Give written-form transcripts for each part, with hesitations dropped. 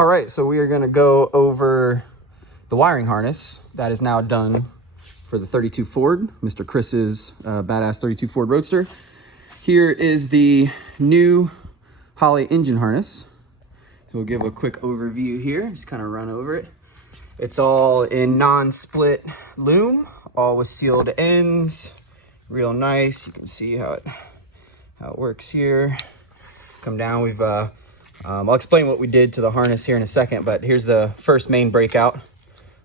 All right, so we are gonna go over the wiring harness that is now done for the 32 Ford, Mr. Chris's badass 32 Ford Roadster. Here is the new Holley engine harness. So we'll give a quick overview here, just kind of run over it. It's all in non-split loom, all with sealed ends, real nice. You can see how it works here. Come down, I'll explain what we did to the harness here in a second, but here's the first main breakout.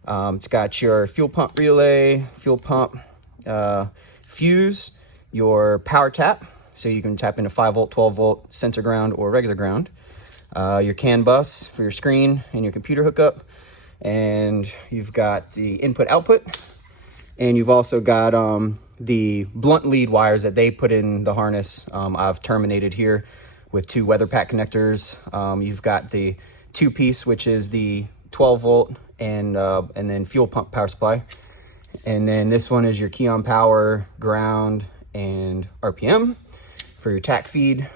It's got your fuel pump relay, fuel pump fuse, your power tap, so you can tap into 5 volt, 12 volt, sensor ground, or regular ground. Your CAN bus for your screen and your computer hookup. And you've got the input output. And you've also got the blunt lead wires that they put in the harness. I've terminated here with 2 weather pack connectors. You've got the 2-piece, which is the 12 volt and then fuel pump power supply. And then this one is your key on power, ground, and RPM for your tack feed.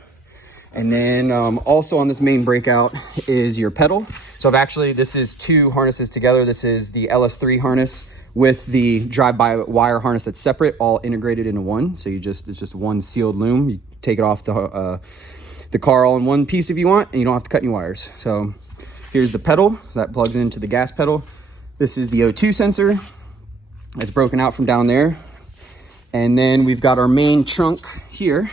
And then also on this main breakout is your pedal. So this is 2 harnesses together. This is the LS3 harness with the drive-by-wire harness that's separate, all integrated into one. So it's just one sealed loom. You take it off the car all in one piece if you want, and you don't have to cut any wires. So here's the pedal. So that plugs into the gas pedal. This is the O2 sensor. It's broken out from down there. And then we've got our main trunk here.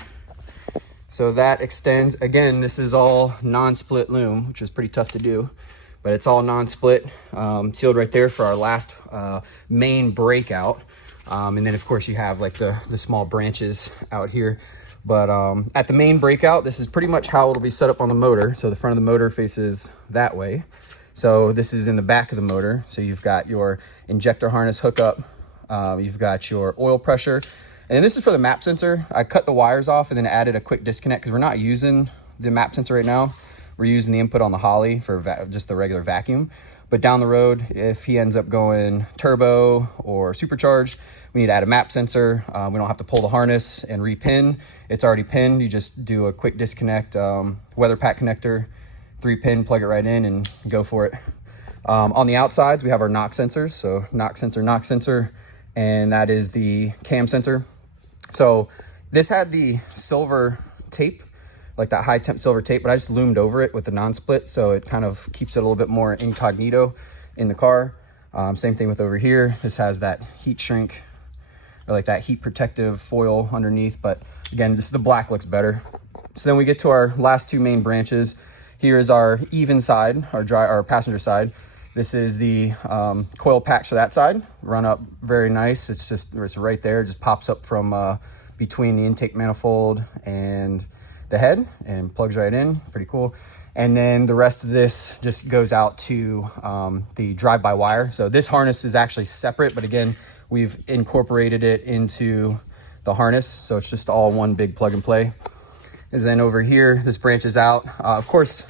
So that extends, again, this is all non-split loom, which is pretty tough to do, but it's all non-split, sealed right there for our last main breakout. And then of course you have like the small branches out here. But at the main breakout, this is pretty much how it'll be set up on the motor. So the front of the motor faces that way. So this is in the back of the motor. So you've got your injector harness hookup, you've got your oil pressure. And this is for the map sensor. I cut the wires off and then added a quick disconnect because we're not using the map sensor right now. We're using the input on the Holley for just the regular vacuum. But down the road, if he ends up going turbo or supercharged, we need to add a map sensor. We don't have to pull the harness and repin. It's already pinned. You just do a quick disconnect, weather pack connector, 3-pin, plug it right in and go for it. On the outsides, we have our knock sensors. So knock sensor, and that is the cam sensor. So this had the silver tape, like that high temp silver tape, but I just loomed over it with the non-split. So it kind of keeps it a little bit more incognito in the car. Same thing with over here. This has that heat shrink, or like that heat protective foil underneath. But again, the black looks better. So then we get to our last 2 main branches. Here is our even side, our passenger side. This is the coil packs for that side, run up very nice. It's right there, it just pops up from between the intake manifold and the head and plugs right in, pretty cool. And then the rest of this just goes out to the drive-by-wire. So this harness is actually separate, but again, we've incorporated it into the harness. So it's just all one big plug and play. And then over here, this branches out, of course,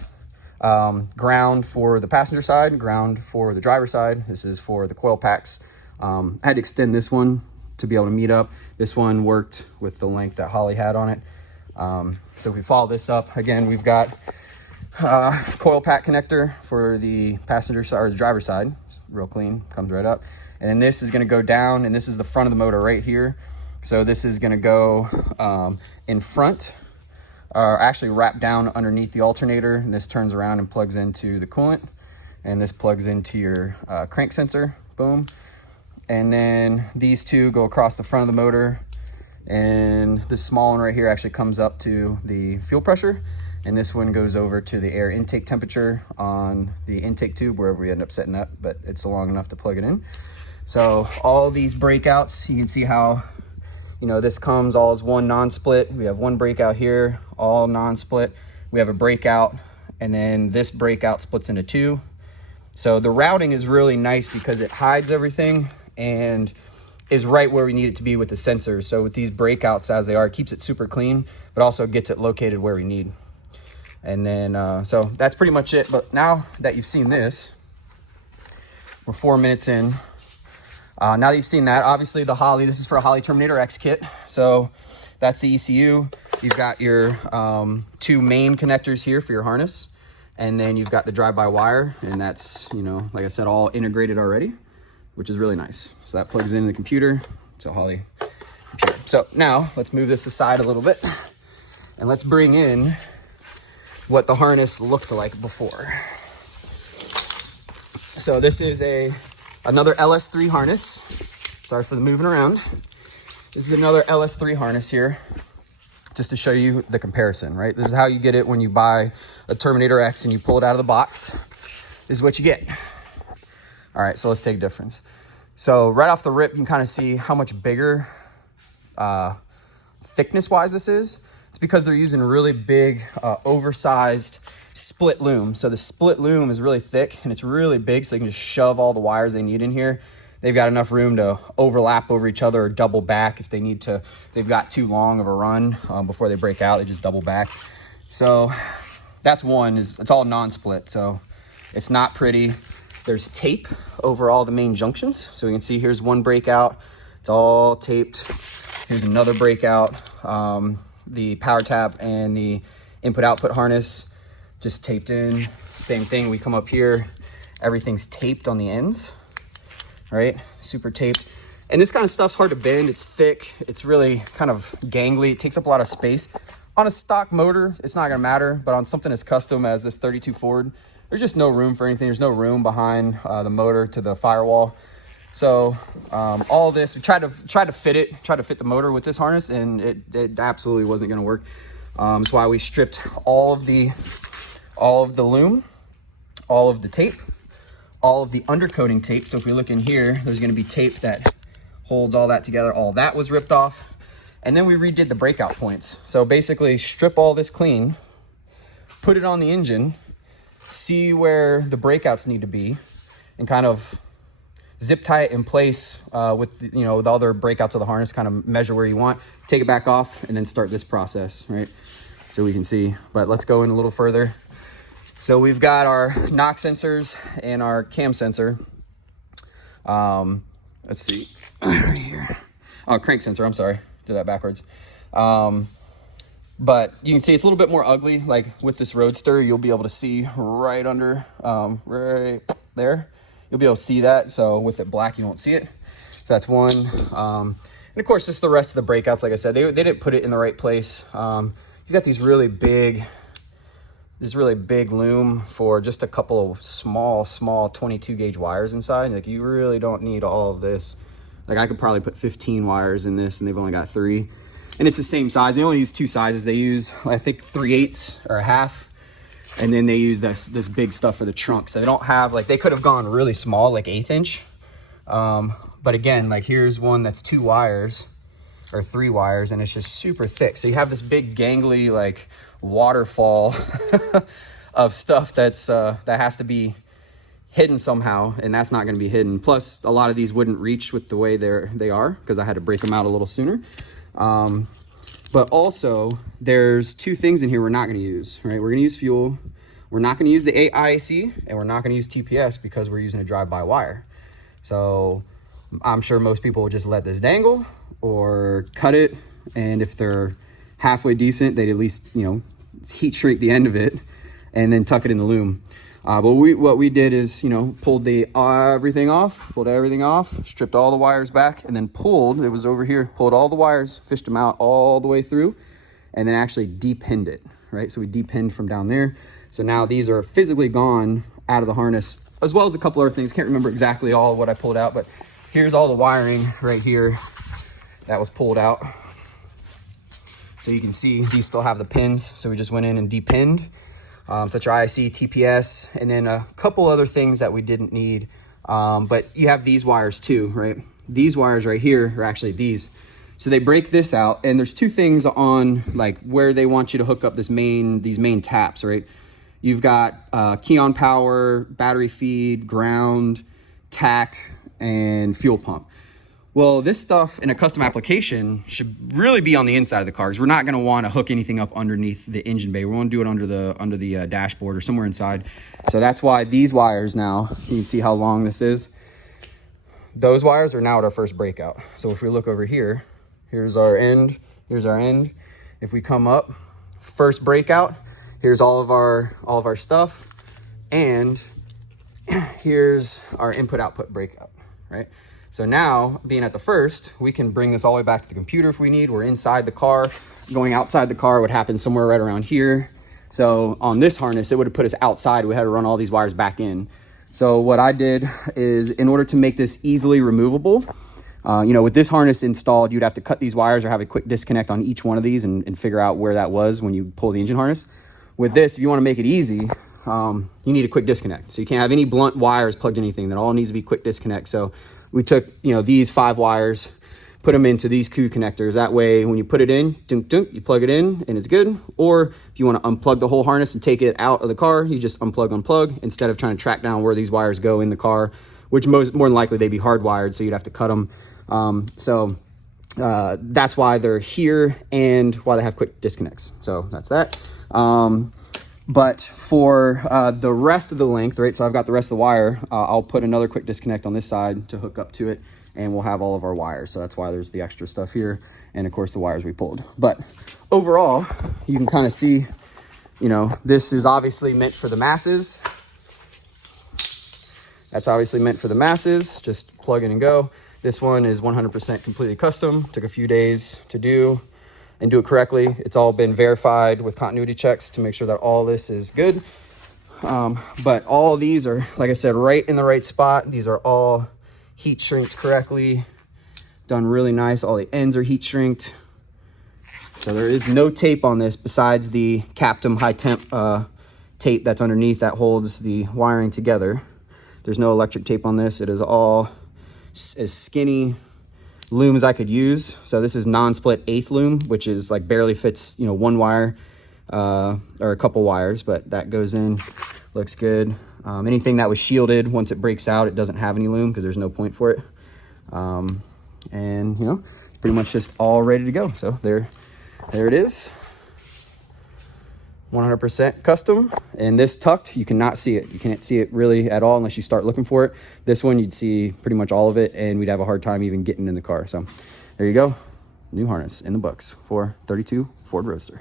ground for the passenger side, ground for the driver side. This is for the coil packs. I had to extend this one to be able to meet up. This one worked with the length that Holley had on it. So if we follow this up, again, we've got coil pack connector for the passenger side or the driver side. It's real clean, comes right up. And then this is going to go down, and this is the front of the motor right here. So this is going to go in front, or actually wrap down underneath the alternator, and this turns around and plugs into the coolant, and this plugs into your crank sensor, boom. And then these 2 go across the front of the motor, and this small one right here actually comes up to the fuel pressure, and this one goes over to the air intake temperature on the intake tube, wherever we end up setting up, but it's long enough to plug it in. So all these breakouts, you can see how, this comes all as one non-split. We have one breakout here, all non-split. We have a breakout, and then this breakout splits into 2. So the routing is really nice because it hides everything and is right where we need it to be with the sensors. So with these breakouts as they are, it keeps it super clean, but also gets it located where we need. And then, so that's pretty much it. But now that you've seen this, we're 4 minutes in. Now that you've seen that, obviously the Holley, this is for a Holley Terminator X kit. So that's the ECU. You've got your 2 main connectors here for your harness. And then you've got the drive-by-wire, and that's, you know, like I said, all integrated already, which is really nice. So that plugs into the computer. So Holley computer. So now let's move this aside a little bit, and let's bring in what the harness looked like before. So this is another LS3 harness. Sorry for the moving around. This is another LS3 harness here, just to show you the comparison, right? This is how you get it when you buy a Terminator X and you pull it out of the box. This is what you get. All right, so let's take a difference. So right off the rip, you can kind of see how much bigger thickness-wise this is. It's because they're using really big, oversized split loom. So the split loom is really thick and it's really big, so they can just shove all the wires they need in here. They've got enough room to overlap over each other or double back if they need to. If they've got too long of a run before they break out, they just double back. So that's one, it's all non-split, so it's not pretty. There's tape over all the main junctions. So you can see here's one breakout, it's all taped. Here's another breakout. The power tap and the input-output harness just taped in. Same thing, we come up here, everything's taped on the ends, right? Super taped. And this kind of stuff's hard to bend, it's thick, it's really kind of gangly, it takes up a lot of space. On a stock motor, it's not gonna matter, but on something as custom as this 32 Ford, there's just no room for anything. There's no room behind the motor to the firewall. So all this, we tried to fit the motor with this harness, and it absolutely wasn't gonna work. That's why we stripped all of the loom, all of the tape, all of the undercoating tape. So if we look in here, there's gonna be tape that holds all that together. All that was ripped off. And then we redid the breakout points. So basically strip all this clean, put it on the engine, see where the breakouts need to be, and kind of zip tie it in place with the, the other breakouts of the harness, kind of measure where you want, take it back off, and then start this process, right? So we can see, but let's go in a little further. So we've got our knock sensors and our cam sensor. Let's see, right here. Oh, crank sensor, I'm sorry, did that backwards. But you can see it's a little bit more ugly. Like with this Roadster, you'll be able to see right under, right there. You'll be able to see that. So with it black, you won't see it. So that's one. And of course, just the rest of the breakouts, like I said, they didn't put it in the right place. You got these really big, this really big loom for just a couple of small 22 gauge wires inside. Like you really don't need all of this. Like I could probably put 15 wires in this and they've only got 3. And it's the same size. They only use 2 sizes. They use, I think, 3/8 or a half. And then they use this big stuff for the trunk. So they don't have, like, they could have gone really small, like 1/8 inch. But again, like here's one that's 2 wires or 3 wires, and it's just super thick. So you have this big gangly, like, waterfall of stuff that's that has to be hidden somehow, and that's not going to be hidden. Plus, a lot of these wouldn't reach with the way they are because I had to break them out a little sooner. But also there's 2 things in here we're not going to use, right? We're going to use fuel. We're not going to use the IAC, and we're not going to use TPS because we're using a drive-by-wire. So I'm sure most people will just let this dangle or cut it. And if they're halfway decent, they'd at least, heat shrink the end of it and then tuck it in the loom. But what we did is, pulled everything off, stripped all the wires back, and then pulled all the wires, fished them out all the way through, and then actually depinned it, right? So we depinned from down there. So now these are physically gone out of the harness, as well as a couple other things. Can't remember exactly all what I pulled out, but here's all the wiring right here that was pulled out. So you can see these still have the pins. So we just went in and depinned. Such your IAC, TPS, and then a couple other things that we didn't need. But you have these wires too, right? These wires right here are actually these. So they break this out, and there's 2 things on like where they want you to hook up these main taps, right? You've got key on power, battery feed, ground, tack, and fuel pump. Well, this stuff in a custom application should really be on the inside of the car because we're not going to want to hook anything up underneath the engine bay. We want to do it under the dashboard or somewhere inside. So that's why these wires now, you can see how long this is. Those wires are now at our first breakout. So if we look over here, here's our end. If we come up, first breakout, here's all of our stuff. And here's our input output breakout, right? So now, being at the first, we can bring this all the way back to the computer if we need. We're inside the car. Going outside the car would happen somewhere right around here. So on this harness, it would have put us outside. We had to run all these wires back in. So what I did is, in order to make this easily removable, you know, with this harness installed, you'd have to cut these wires or have a quick disconnect on each one of these and figure out where that was when you pull the engine harness. With this, if you want to make it easy, you need a quick disconnect. So you can't have any blunt wires plugged in anything. That all needs to be quick disconnect. So we took, you know, these 5 wires, put them into these Q connectors. That way, when you put it in, dunk, dunk, you plug it in and it's good. Or if you want to unplug the whole harness and take it out of the car, you just unplug, instead of trying to track down where these wires go in the car, which more than likely they'd be hardwired, so you'd have to cut them. That's why they're here and why they have quick disconnects. So that's that. But for the rest of the length, right, so I've got the rest of the wire, I'll put another quick disconnect on this side to hook up to it, and we'll have all of our wires. So that's why there's the extra stuff here, and of course the wires we pulled. But overall, you can kind of see, you know, this is obviously meant for the masses. That's obviously meant for the masses, just plug in and go. This one is 100% completely custom, took a few days to do and do it correctly. It's all been verified with continuity checks to make sure that all this is good. But all of these are, like I said, right in the right spot. These are all heat shrinked correctly, done really nice. All the ends are heat shrinked. So there is no tape on this besides the Kaptom high temp tape that's underneath that holds the wiring together. There's no electric tape on this. It is all as skinny loom as I could use. So this is non-split 1/8 loom, which is like barely fits, you know, one wire or a couple wires, but that goes in, looks good. Anything that was shielded, once it breaks out, it doesn't have any loom because there's no point for it. And you know, it's pretty much just all ready to go. So there it is. 100% custom. And this tucked, you cannot see it. You can't see it really at all unless you start looking for it. This one, you'd see pretty much all of it, and we'd have a hard time even getting in the car. So there you go. New harness in the books for 32 Ford Roadster.